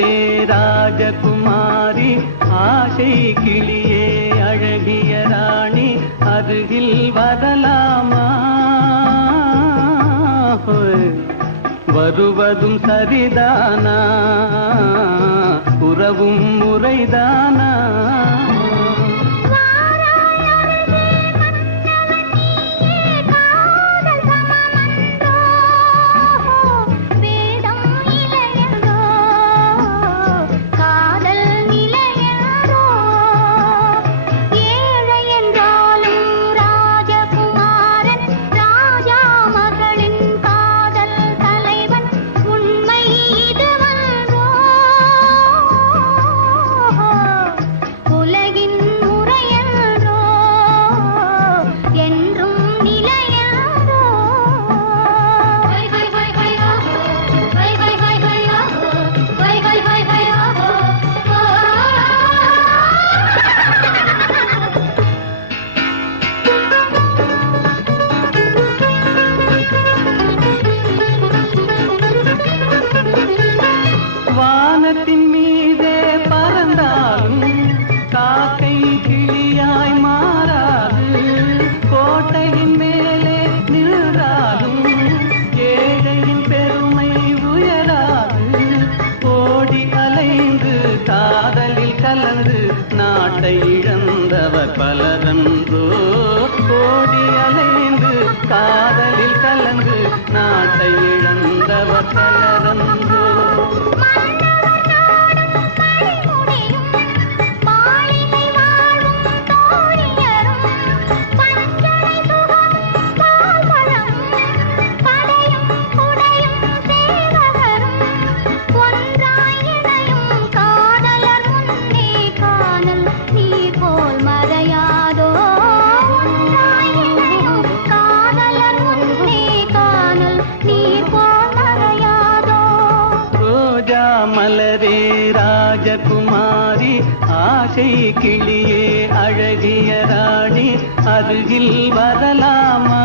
மலரே ராஜகுமாரி ஆசை கிளியே அழகிய ராணி அருகில் வரலாமா வருவதும் சரிதானா உறவும் முறைதானா வானத்தின் மீதே பறந்தாலும் காக்கை கிளியாய் மாறாது கோட்டையின் மேலே நின்றாலும் ஏழையின் பெருமை உயராது ஓடி அலைந்து காதலில் கலந்து நாட்டை இழந்தவர் பலரன்றோ ஓடி அலைந்து காதலில் கலந்து நாட்டை இழந்தவர் பலரன்றோ மலரே ராஜகுமாரி ஆசை கிளியே அழகிய ராணி அருகில் வரலாமா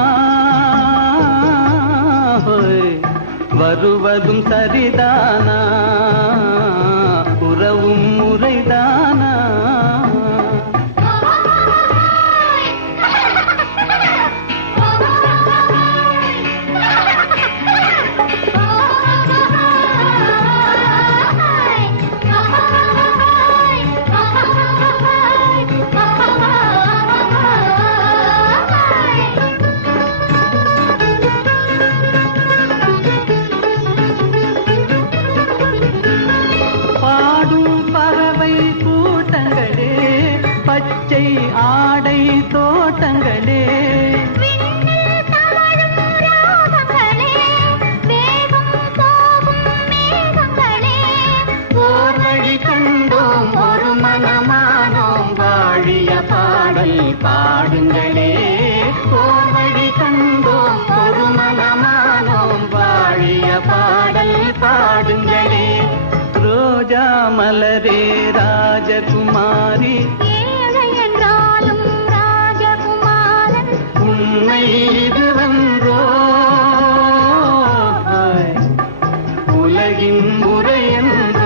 வருவதும் சரிதானா உறவும் முறைதானா பச்சை ஆடை தோட்டங்களே ஓர் வழி கண்டோம் ஒரு மனமானோம் வாழிய பாடல் பாடுங்களே ஓர் வழி கண்டோம் ஒரு மனமானோம் வாழிய பாடல் பாடுங்களே ரோஜா மலரே ராஜகுமாரி உண்மை இதுவென்றோ உலகின் முறை என்றோ